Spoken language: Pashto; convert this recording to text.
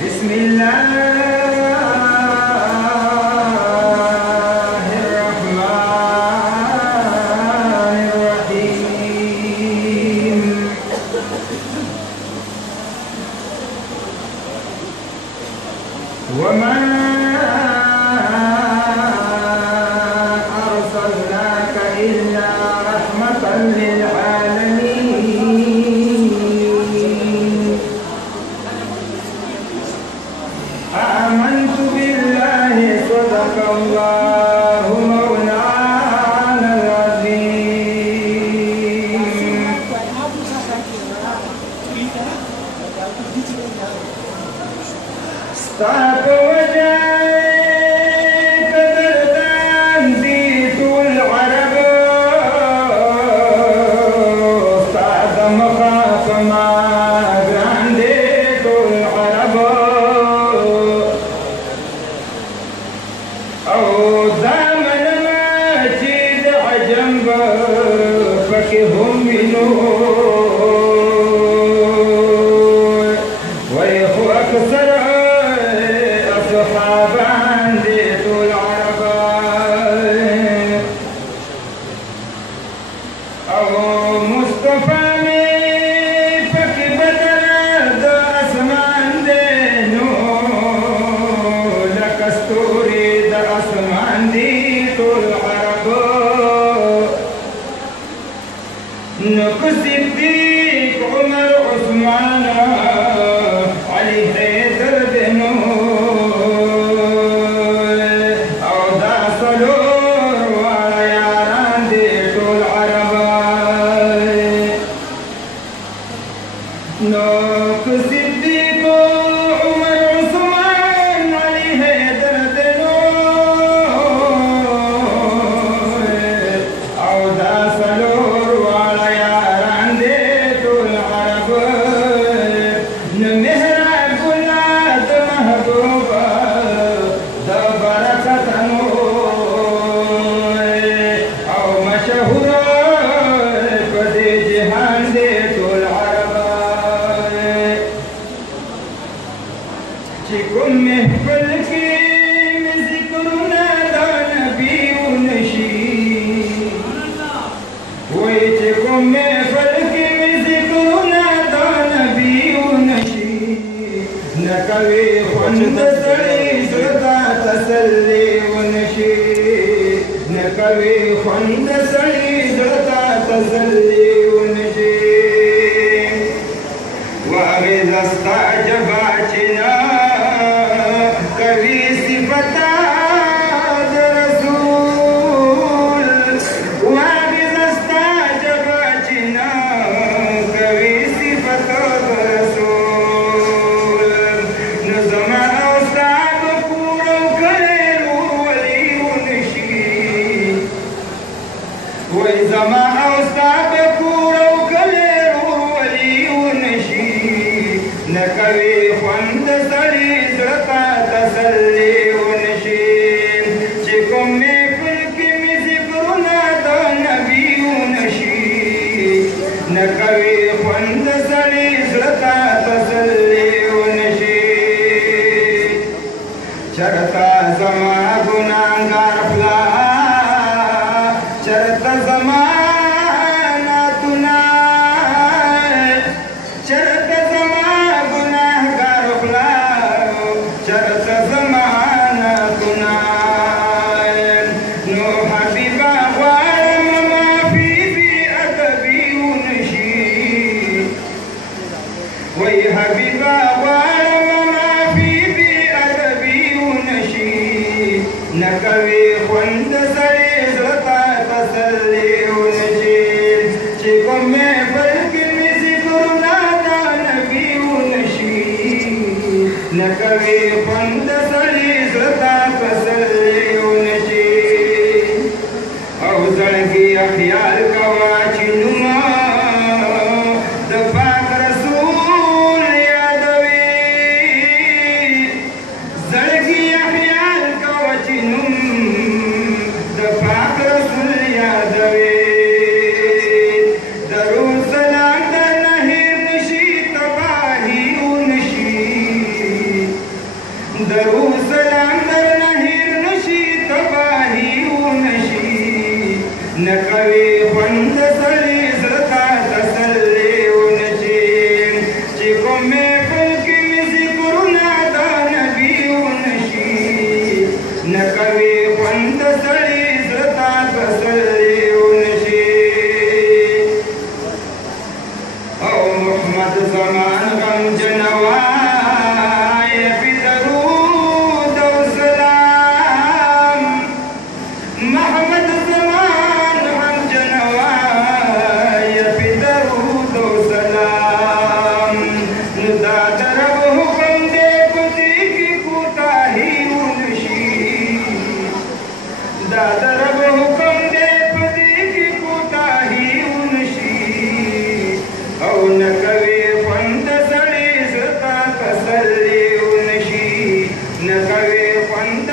بسم الله الرحمن الرحيم وما أرسلناك إلا رحمة للعالمين آمنت بالله صدق الله مولانا العظيم استعف وجهك دردان ديت العرب استعد مخاف ما ديت العرب أو زمن ماجد عجنب فكهم منه ويخو أكثر أصحابا ديت العرب أو مصطفى فك بدر دا أسمان دينو لك استوري دا أسمان ديت العرب نقصد ديك عمر عثمان علي حيدر بنو أو دا صلور ولا ياران ديت العرب نقصد ديك عمر عثمان علي حيدر بنو أو دا صلور ولا ياران ديت العرب نمهرب ولاد محبوبة دا بركة نور أو مشهورة فدي جهان ديت العرب جيكم محفل في ذكرنا دا نبي ونشيد ويتكم محفل في ذكرنا دا نبي ونشيد نكوي خند سري زردا تسلي ونشيد نكوي خند سري زردا تسلي ونشيد وإذا استعجبتنا كوي صفتا رسول وإذا استعجبتنا كوي صفتا رسول نظم أوساب كورو كليل ولي ونشيد وإذا ما أوساب كورو كليل ولي ونشيد نكوي خند سري زرتا تسلي ونشيد جيكم مفلك مذكرنا دا نبي ونشيد نكوي خند سري زرتا تسلي ونشيد چرتا زما گناہگار فلا چرتا زماناتنا چرتا زما گناہگار فلا چرتا زماناتنا نو حبیبا غوارم ما فی بی ادبی ونشید وی حبیبا غوارم ما فی بی ادبی ونشید نکوی خوند سری زرطا تسلی ونشید چکم محفل کی ذکرنا دا نبی ونشید نکوی خوند سری زرطا تسلی ونشید او زنگی اخیال کواچی نما دفاق رسول یادوی زنگی اخیال کواچی نم دفاق رسول یادوی نکوي خوند سړي زړه ته تسلي ونشي چې کوم محفل کې مې ذکرونه د نبي ونشي نکوي خوند سړي زړه ته تسلي ونشي او محمد زمان غم جنوا نکوي خوند